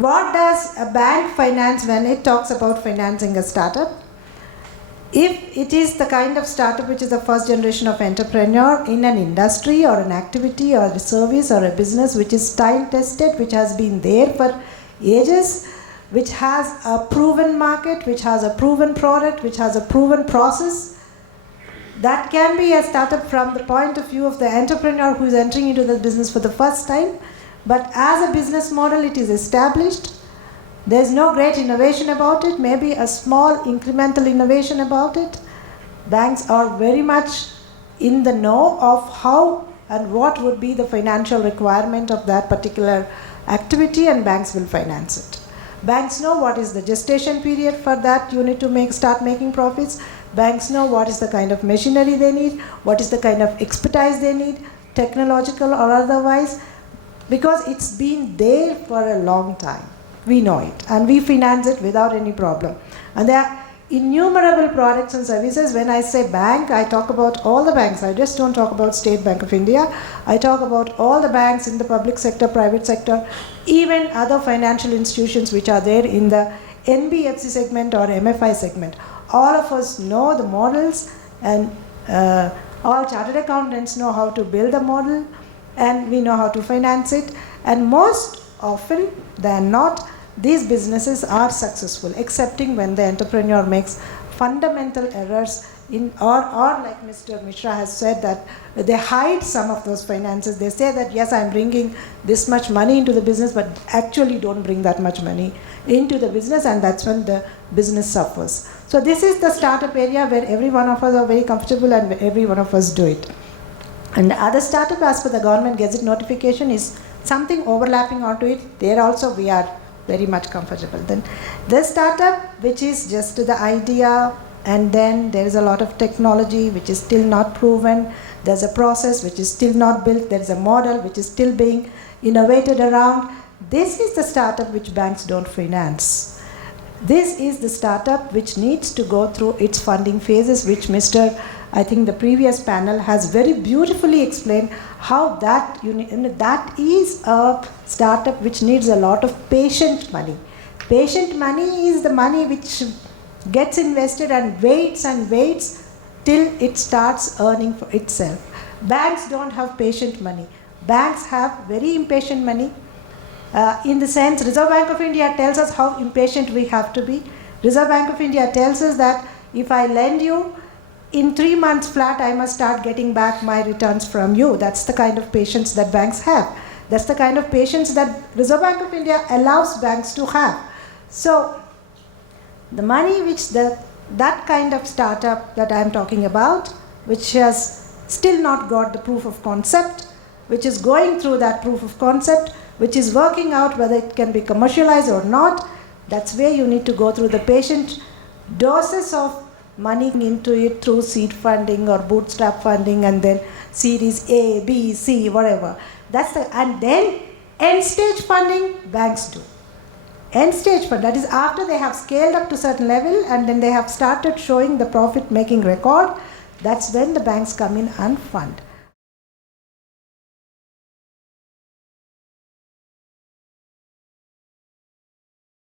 what does a bank finance when it talks about financing a startup? If it is the kind of startup which is the first generation of entrepreneur in an industry or an activity or a service or a business which is time tested, which has been there for ages, which has a proven market, which has a proven product, which has a proven process, that can be a startup from the point of view of the entrepreneur who is entering into the business for the first time. But as a business model, it is established. There is no great innovation about it, maybe a small incremental innovation about it. Banks are very much in the know of how and what would be the financial requirement of that particular activity, and banks will finance it. Banks know what is the gestation period for that unit to start making profits. Banks know what is the kind of machinery they need, what is the kind of expertise they need, technological or otherwise, because it's been there for a long time. We know it, and we finance it without any problem. And there are innumerable products and services. When I say bank, I talk about all the banks. I just don't talk about State Bank of India. I talk about all the banks in the public sector, private sector, even other financial institutions which are there in the NBFC segment or MFI segment. All of us know the models, and all chartered accountants know how to build a model, and we know how to finance it. And most often than not, these businesses are successful, excepting when the entrepreneur makes fundamental errors in, or like Mr. Mishra has said, that they hide some of those finances. They say that yes, I'm bringing this much money into the business, but actually don't bring that much money into the business, and that's when the business suffers. So this is the startup area where every one of us are very comfortable and every one of us do it. And the other startup, as per the government gazette notification, is something overlapping onto it. There also we are very much comfortable. Then the startup, which is just the idea, and then there is a lot of technology which is still not proven. There's a process which is still not built. There's a model which is still being innovated around. This is the startup which banks don't finance. This is the startup which needs to go through its funding phases, which I think the previous panel has very beautifully explained how that is a startup which needs a lot of patient money. Patient money is the money which gets invested and waits till it starts earning for itself. Banks don't have patient money. Banks have very impatient money. In the sense, Reserve Bank of India tells us how impatient we have to be. Reserve Bank of India tells us that if I lend you, in 3 months flat, I must start getting back my returns from you. That's the kind of patience that banks have. That's the kind of patience that Reserve Bank of India allows banks to have. So the money which that kind of startup that I'm talking about, which has still not got the proof of concept, which is going through that proof of concept, which is working out whether it can be commercialized or not, that's where you need to go through the patient doses of money into it through seed funding or bootstrap funding, and then series A, B, C, whatever. And then end stage funding, banks do. End stage fund, that is after they have scaled up to certain level and then they have started showing the profit making record, that's when the banks come in and fund.